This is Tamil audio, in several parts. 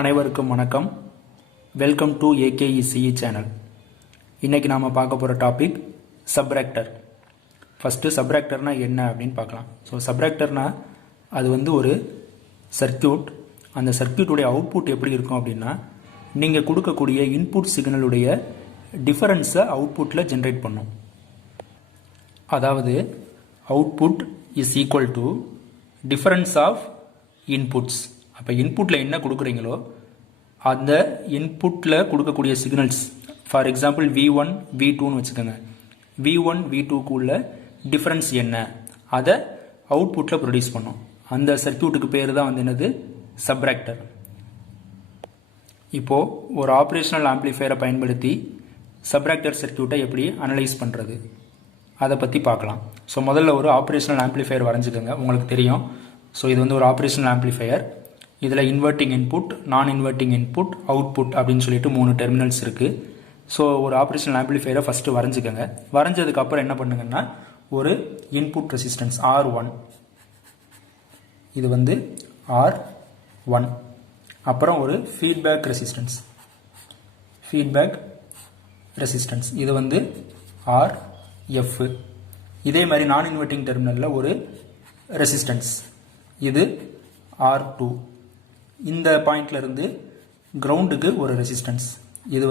அனைவருக்கும் வணக்கம். Welcome to AKECE channel. இன்றைக்கி நாம் பார்க்க போகிற டாபிக் சப்ராக்டர். ஃபஸ்ட்டு சப்ராக்டர்னால் என்ன அப்படின்னு பார்க்கலாம். ஸோ சப்ராக்டர்னால் அது ஒரு சர்க்கியூட். அந்த சர்க்கியூட்டுடைய அவுட்புட் எப்படி இருக்கும் அப்படின்னா, நீங்கள் கொடுக்கக்கூடிய இன்புட் சிக்னலுடைய டிஃபரன்ஸை அவுட்புட்டில் ஜென்ரேட் பண்ணும். அதாவது output is equal to difference of inputs. அப்போ இன்புட்டில் என்ன கொடுக்குறீங்களோ அந்த இன்புட்டில் கொடுக்கக்கூடிய சிக்னல்ஸ், ஃபார் எக்ஸாம்பிள் V1 V2ன்னு வச்சுக்கோங்க. V1 V2க்கு உள்ள டிஃப்ரென்ஸ் என்ன, அதை அவுட்புட்டில் ப்ரொடியூஸ் பண்ணும். அந்த சர்க்கியூட்டுக்கு பேர் தான் என்னது, சப்ராக்டர். இப்போது ஒரு ஆப்ரேஷனல் ஆம்ப்ளிஃபையரை பயன்படுத்தி சப்ராக்டர் சர்க்கியூட்டை எப்படி அனலைஸ் பண்ணுறது அதை பற்றி பார்க்கலாம். ஸோ முதல்ல ஒரு ஆப்ரேஷனல் ஆம்ப்ளிஃபையர் வரைஞ்சிக்கோங்க. உங்களுக்கு தெரியும். ஸோ இது ஒரு ஆப்ரேஷனல் ஆம்ப்ளிஃபையர். இதில் இன்வெர்ட்டிங் இன்புட், நான் இன்வெர்ட்டிங் இன்புட், அவுட்புட் அப்படின்னு சொல்லிட்டு 3 டெர்மினல்ஸ் இருக்குது. ஸோ ஒரு ஆப்ரேஷனல் ஆம்ப்ளிஃபையரை ஃபஸ்ட்டு வரைஞ்சிக்கோங்க. வரைஞ்சதுக்கப்புறம் என்ன பண்ணுங்கன்னா, ஒரு இன்புட் ரெசிஸ்டன்ஸ் R1, இது R1, அப்புறம் ஒரு ஃபீட்பேக் ரெசிஸ்டன்ஸ், இது RF. இதே மாதிரி நான் இன்வெர்ட்டிங் டெர்மினலில் ஒரு ரெசிஸ்டன்ஸ், இது R2. இந்த பாயிண்ட்ல இருந்து கிரவுண்டுக்கு ஒரு ரெசிஸ்டன்ஸ், இது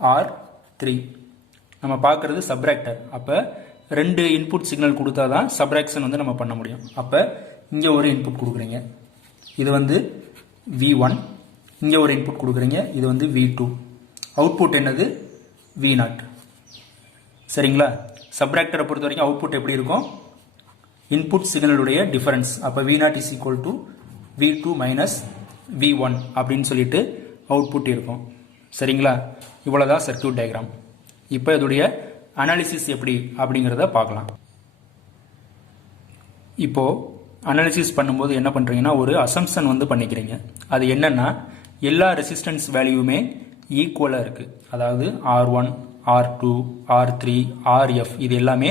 R3. நம்ம பார்க்கறது சப்ராக்டர். அப்போ 2 இன்புட் சிக்னல் கொடுத்தா தான் சப்ராக்ஷன் நம்ம பண்ண முடியும். அப்போ இங்கே ஒரு இன்புட் கொடுக்குறீங்க, இது V1. இங்கே ஒரு இன்புட் கொடுக்குறீங்க, இது V2. அவுட்புட் என்னது, V0. சரிங்களா? சப்ராக்டரை பொறுத்த வரைக்கும் அவுட்புட் எப்படி இருக்கும், இன்புட் சிக்னலுடைய டிஃபரன்ஸ். அப்போ V0 is equal to V2 minus V1 அப்படின்னு சொல்லிட்டு அவுட்புட் இருக்கும். சரிங்களா? இவ்வளோதான் சர்க்கியூட் டயக்ராம். இப்போ இதோடைய அனாலிசிஸ் எப்படி அப்படிங்கிறத பார்க்கலாம். இப்போது அனாலிசிஸ் பண்ணும்போது என்ன பண்ணுறீங்கன்னா, ஒரு அசம்ஷன் பண்ணிக்கிறீங்க. அது என்னன்னா, எல்லா ரெசிஸ்டன்ஸ் வேல்யூமே ஈக்குவலாக இருக்குது. அதாவது R1, R2, R3, RF இது எல்லாமே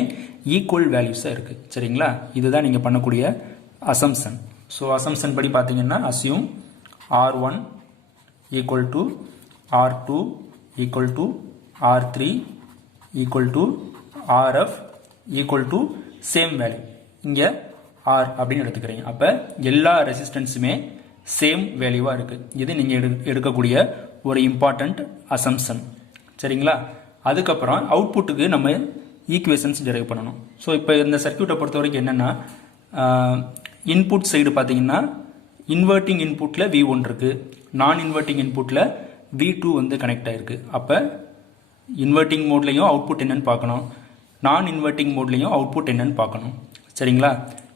ஈக்குவல் வேல்யூஸாக இருக்குது. சரிங்களா? இதுதான் நீங்கள் பண்ணக்கூடிய அசம்ஷன். ஸோ அசம்ஷன் படி பார்த்தீங்கன்னா, assume R1 equal to R2 equal to R3 equal to RF equal to same value. இங்கே R அப்படின்னு எடுத்துக்கிறீங்க. அப்போ எல்லா ரெசிஸ்டன்ஸுமே சேம் வேல்யூவாக இருக்குது. இது நீங்கள் எடுக்கக்கூடிய ஒரு இம்பார்ட்டண்ட் அசம்ஷன். சரிங்களா? அதுக்கப்புறம் அவுட்புட்டுக்கு நம்ம ஈக்குவேஷன்ஸ் டெரைவ் பண்ணணும். ஸோ இப்போ இந்த சர்க்கியூட்டை பொறுத்த வரைக்கும் என்னென்னா, இன்புட் சைடு பார்த்தீங்கன்னா இன்வெர்ட்டிங் இன்புட்டில் V1 இருக்குது, நான் இன்வெர்ட்டிங் இன்புட்டில் V2 கனெக்ட் ஆகிருக்கு. அப்போ இன்வெர்ட்டிங் மோட்லையும் அவுட்புட் என்னன்னு பார்க்கணும், நான் இன்வெர்ட்டிங் மோட்லையும் அவுட்புட் என்னன்னு பார்க்கணும். சரிங்களா?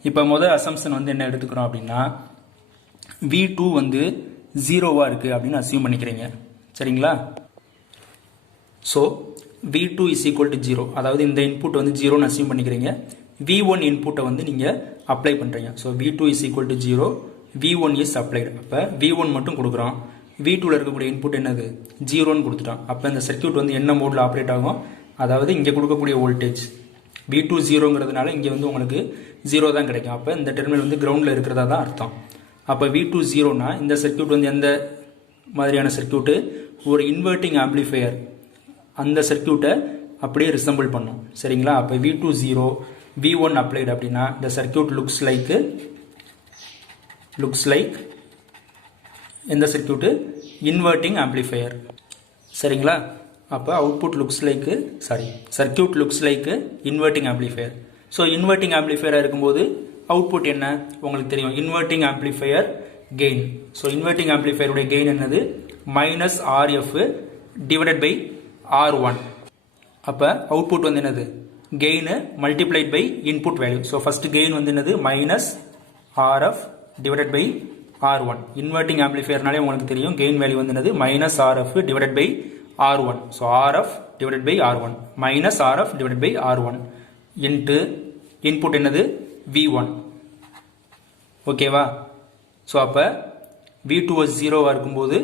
இப்போ முதல் அசம்ஷன் என்ன எடுத்துக்கிறோம் அப்படின்னா, V2 0வாக இருக்குது அப்படின்னு அசியூம் பண்ணிக்கிறீங்க. சரிங்களா? So V2 is equal to 0, அதாவது இந்த இன்புட் 0ன்னு அசியூம் பண்ணிக்கிறீங்க. V1 இன்புட்டை நீங்கள் அப்ளை பண்ணுறீங்க. So V2 is equal to 0, V1 is applied. அப்போ V1 மட்டும் கொடுக்குறோம், V2ல இருக்கக்கூடிய இன்புட் என்னது, 0ன்னு கொடுத்துட்டோம். அப்போ இந்த சர்க்கியூட் என்ன மோடில் ஆப்ரேட் ஆகும், அதாவது இங்கே கொடுக்கக்கூடிய வோல்டேஜ் V2 0ங்கிறதுனால இங்கே உங்களுக்கு 0 தான் கிடைக்கும். அப்போ இந்த டெர்மினல் கிரவுண்டில் இருக்கிறதா தான் அர்த்தம். அப்போ V2 0னா இந்த சர்க்கியூட் எந்த மாதிரியான சர்க்கியூட்டு, ஒரு இன்வெர்ட்டிங் ஆம்ப்ளிஃபையர் அந்த சர்க்கியூட்டை அப்படியே ரிசம்பிள் பண்ணும். சரிங்களா? அப்போ V2 0, V1 அப்ளைடு அப்படின்னா இந்த சர்க்கியூட் லுக்ஸ் லைக் இந்த சர்க்கியூட்டு இன்வெர்ட்டிங் ஆம்ப்ளிஃபையர். சரிங்களா? அப்போ output circuit looks like inverting amplifier. So inverting ஆம்ப்ளிஃபையராக இருக்கும்போது அவுட்புட் என்ன உங்களுக்கு தெரியும், inverting amplifier gain. So inverting ஆம்ப்ளிஃபையருடைய கெயின் என்னது, minus RF divided by R1. அப்போ அவுட்புட் என்னது, gain multiplied by input value. So first gain என்னது, minus RF divided by R1. Inverting ஆம்ப்ளிஃபையர்னாலே உங்களுக்கு தெரியும், கெயின் வேல்யூ என்னது, minus RF divided by R1. So RF divided by R1 minus RF divided by R1 into input என்னது, V1. ஓகேவா? ஸோ அப்போ V2 0வாக இருக்கும்போது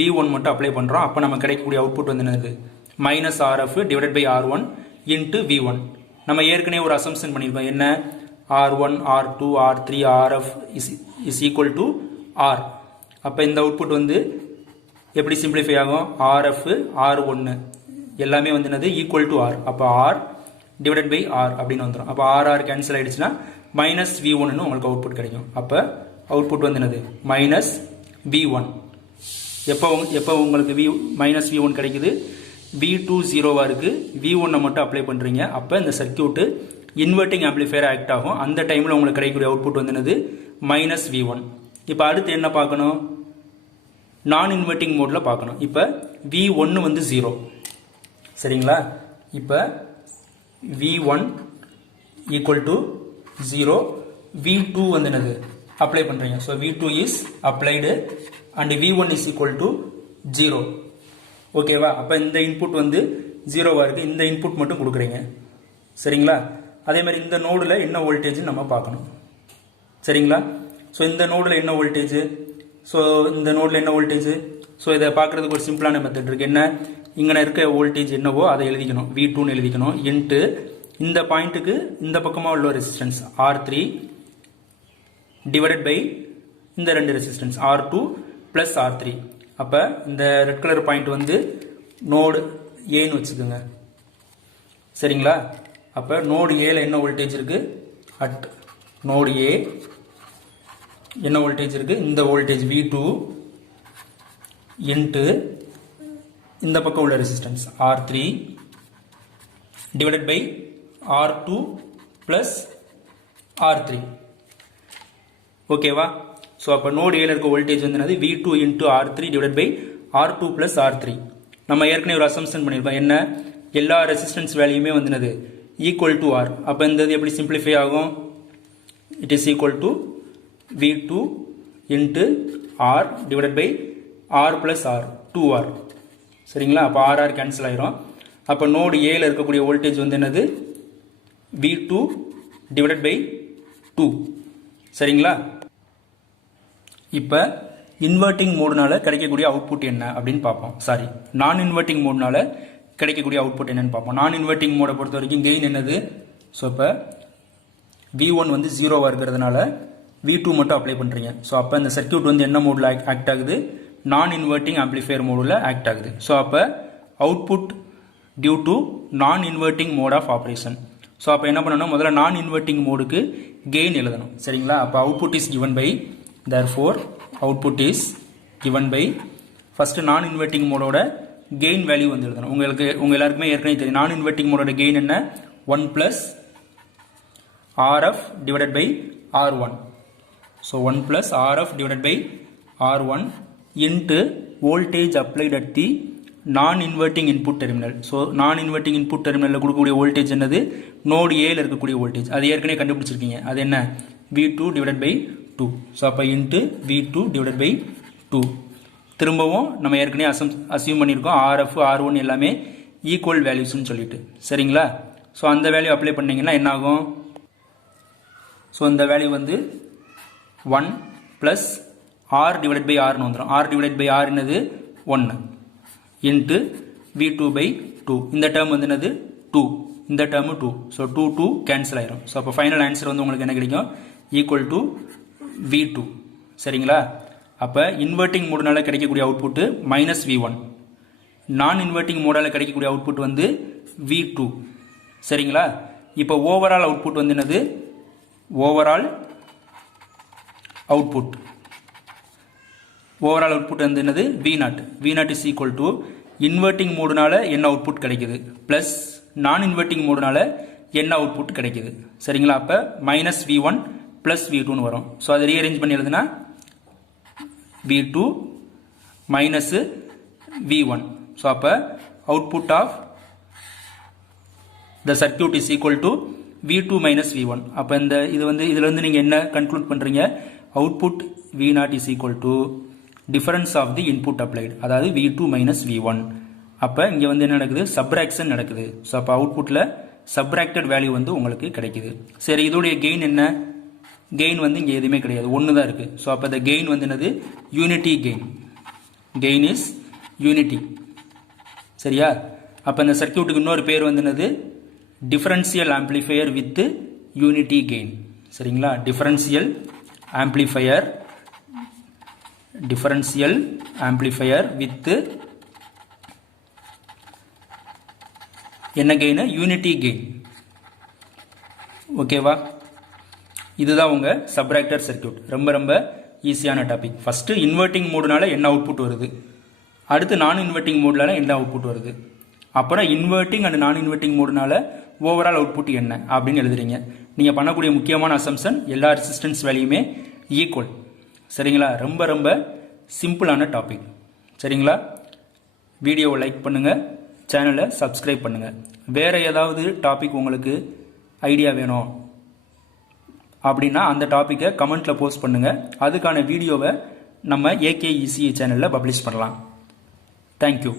V1 மட்டும் அப்ளை பண்ணுறோம். அப்போ நம்ம கிடைக்கக்கூடிய அவுட்புட் என்னது, minus RF divided by R1 into V1. நம்ம ஏற்கனவே ஒரு அசம்ஷன் பண்ணியிருக்கோம், என்ன, R1, R2, R3, RF is equal to R. அப்போ இந்த அவுட்புட் வந்து எப்படி சிம்பிளிஃபை ஆகும்? RF R1 எல்லாமே வந்து என்னது ஈக்குவல் டு R. அப்போ R டிவைடட் பை R அப்படின்னு வந்துடும். அப்போ RR கேன்சல் ஆயிடுச்சுன்னா மைனஸ் V1 உங்களுக்கு அவுட்புட் கிடைக்கும். அப்போ அவுட்புட் வந்து என்னது மைனஸ் V1. எப்போ உங்களுக்கு மைனஸ் V1 கிடைக்குது? V2 0வா இருக்கு, V1 மட்டும் அப்ளை பண்றீங்க. அப்போ இந்த சர்க்கியூட் இன்வெர்ட்டிங் ஆம்பிளிஃபையர் ஆக்ட் ஆகும். அந்த டைம்ல உங்களுக்கு கிடைக்கக்கூடிய அவுட்புட் வந்து என்னது மைனஸ் V1. இப்போ அடுத்து என்ன பார்க்கணும்? நான் இன்வெர்ட்டிங் மோட்ல பார்க்கணும். இப்போ V1 வந்து 0 சரிங்களா? இப்போ V1 ஈக்குவல் டு 0, V2 வந்து என்னது அப்ளை பண்றீங்க. So V2 is applied and V1 is equal to 0. ஓகேவா? அப்போ இந்த இன்புட் வந்து 0வா இருக்கு, இந்த இன்புட் மட்டும் கொடுக்குறீங்க சரிங்களா? அதே மாதிரி இந்த நோடுல என்ன வோல்டேஜ் நம்ம பார்க்கணும் சரிங்களா? ஸோ இந்த நோடுல என்ன வோல்டேஜ்? ஸோ இந்த நோட்ல என்ன வோல்டேஜ்? ஸோ இதை பார்க்கறதுக்கு ஒரு சிம்பிளான மெத்தட் இருக்கு. என்ன? இங்கே இருக்க வோல்டேஜ் என்னவோ அதை எழுதிக்கணும், V2 எழுதிக்கணும். இன்ட்டு இந்த பாயிண்ட்டுக்கு இந்த பக்கமாக உள்ள ரெசிஸ்டன்ஸ் R3 டிவைடட் பை இந்த ரெண்டு ரெசிஸ்டன்ஸ் R2 பிளஸ் R3. அப்போ இந்த ரெட் கலர் பாயிண்ட் வந்து நோடு ஏன்னு வச்சுக்கோங்க சரிங்களா? அப்போ நோடு ஏல என்ன வோல்டேஜ் இருக்கு? அட் நோடு ஏ என்ன வோல்டேஜ் இருக்கு? இந்த வோல்டேஜ் V2 இன்ட்டு இந்த பக்கம் உள்ள resistance R3 divided by R2 plus R3. ஓகேவா? ஸோ அப்போ நோடு ஏல இருக்க வோல்டேஜ் வந்து என்னது V2 into R3 divided by R2 plus R3. நம்ம ஏற்கனவே ஒரு அசம்ஷன் பண்ணியிருக்கோம். என்ன? எல்லா ரெசிஸ்டன்ஸ் வேல்யூமே வந்து என்னது ஈக்குவல் டு R. அப்போ இந்த இது எப்படி சிம்பிளிஃபை ஆகும்? It is equal to V2 into R divided by R plus R 2R சரிங்களா? அப்போ RR கேன்சல் ஆயிரும். அப்போ நோடு ஏல இருக்கக்கூடிய வோல்டேஜ் வந்து என்னது V2 டிவைடட் பை 2 சரிங்களா? இப்போ இன்வெர்ட்டிங் மோடுனால கிடைக்கக்கூடிய அவுட்புட் என்ன அப்படின்னு பார்ப்போம். சாரி, நான் இன்வெர்ட்டிங் மோடுனால கிடைக்கக்கூடிய அவுட்புட் என்னன்னு பார்ப்போம். நான் இன்வெர்ட்டிங் மோடை பொறுத்த வரைக்கும் கெயின் என்னது? ஸோ இப்போ V1 வந்து 0வா இருக்கிறதுனால V2 மட்டும் அப்ளை பண்றீங்க. ஸோ அப்போ இந்த சர்க்கியூட் வந்து என்ன மோடில் ஆக்ட் ஆகுது? நான் இன்வெர்ட்டிங் ஆம்பிளிஃபையர் மோடில் ஆக்ட் ஆகுது. ஸோ அப்போ output due to non inverting mode of operation. So அப்போ என்ன பண்ணணும்? முதல்ல நான் இன்வெர்ட்டிங் மோடுக்கு கெயின் எழுதணும் சரிங்களா? அப்போ output is given by, therefore output is given by first நான் இன்வெர்ட்டிங் மோடோட கெயின் வேல்யூ வந்து எழுதணும். உங்க எல்லாருக்குமே ஏற்கனவே தெரியும் நான் இன்வெர்ட்டிங் மோடோட கெயின் என்ன? 1 plus RF divided by R1. So 1 plus RF divided by R1 into voltage applied at the non-inverting input terminal. So non-inverting input terminal கொடுக்கக்கூடிய வோல்டேஜ் என்னது? நோடு ஏல இருக்கக்கூடிய வோல்டேஜ். அது ஏற்கனவே கண்டுபிடிச்சிருக்கீங்க. அது என்ன? V2 divided by 2. So அப்போ into V2 divided by 2. திரும்பவும் நம்ம ஏற்கனவே அசியூம் பண்ணியிருக்கோம் RF R1 எல்லாமே ஈக்குவல் வேல்யூஸ்னு சொல்லிட்டு சரிங்களா? ஸோ அந்த வேல்யூ அப்ளை பண்ணீங்கன்னா என்ன ஆகும்? ஸோ இந்த வேல்யூ வந்து 1 பிளஸ் R டிவைடட் பை Rன்னு வந்துடும். R டிவைடட் பை R என்னது? 1 இன்ட்டு V2 பை 2. இந்த டேர்ம் வந்து என்னது? 2. இந்த டேர்மு 2. ஸோ 2 கேன்சல் ஆயிரும். ஸோ அப்போ ஃபைனல் ஆன்சர் வந்து உங்களுக்கு என்ன கிடைக்கும்? ஈக்குவல் டு V2 சரிங்களா? அப்போ இன்வெர்ட்டிங் மோடுனால கிடைக்கக்கூடிய அவுட்புட் மைனஸ் V1, நான் இன்வெர்ட்டிங் மோடால கிடைக்கக்கூடிய அவுட்புட் வந்து V2 சரிங்களா? இப்போ ஓவரால் அவுட்புட் வந்து என்னது? ஓவரால் அவுட்புட் வந்து என்னது? V0 is equal to inverting மோடுனால என்ன அவுட்புட் கிடைக்குது பிளஸ் நான் இன்வெர்ட்டிங் மோடுனால என்ன அவுட்புட் கிடைக்குது சரிங்களா? அப்போ மைனஸ் V1 பிளஸ் V2 வரும். ஸோ அதை ரீஅரேஞ்ச் பண்ணி எழுதுனா V2 மைனஸ் V1. ஸோ அப்போ output of the circuit is equal to V2 minus V1. அப்போ இந்த இதுல இருந்து நீங்க என்ன கன்க்ளூட் பண்றீங்க? Output V0 is equal to difference of the input applied, அதாவது V2 மைனஸ் V1. அப்போ இங்க வந்து என்ன நடக்குது? சப்ராக்ஷன் நடக்குது. ஸோ அப்போ அவுட்புட்ல சப்ராக்டட் வேல்யூ வந்து உங்களுக்கு கிடைக்குது. சரி, இதோடைய கெயின் என்ன? கெயின் வந்து இங்க எதுவுமே கிடையாது, ஒன்று தான் இருக்கு. ஸோ அப்போ இந்த கெயின் வந்து என்னது? Unity gain. Gain is unity சரியா? அப்போ இந்த சர்க்கியூட்டுக்கு இன்னொரு பேர் வந்து என்னது? Differential amplifier with unity gain சரிங்களா? Differential amplifier differential amplifier with என்ன கெயின்? Unity gain. ஓகேவா? இதுதான் உங்க சப்ராக்டர் சர்க்யூட். ரொம்ப ரொம்ப ஈஸியான டாபிக். ஃபர்ஸ்ட் இன்வெர்ட்டிங் மோடுனால என்ன அவுட்புட் வருது, அடுத்து நான் இன்வெர்ட்டிங் மோட்னால என்ன அவுட்புட் வருது, அப்புறம் இன்வெர்ட்டிங் அண்ட் நான் இன்வெர்ட்டிங் மோடுனால ஓவரால் அவுட்புட் என்ன அப்படின்னு எழுதுறீங்க. நீங்க பண்ணக்கூடிய முக்கியமான அசம்ஷன் எல்லா ரெசிஸ்டன்ஸ் வேல்யூமே ஈக்குவல். சரிங்களா? ரொம்ப ரொம்ப சிம்பிளான டாபிக். சரிங்களா? வீடியோவை லைக் பண்ணுங்க, சேனலை சப்ஸ்கிரைப் பண்ணுங்க. வேற ஏதாவது டாபிக் உங்களுக்கு ஐடியா வேணும் அப்படின்னா அந்த டாப்பிக்கை கமெண்ட்ல போஸ்ட் பண்ணுங்க. அதுக்கான வீடியோவை நம்ம AKECE சேனல்ல பப்ளிஷ் பண்ணலாம். தேங்க்யூ.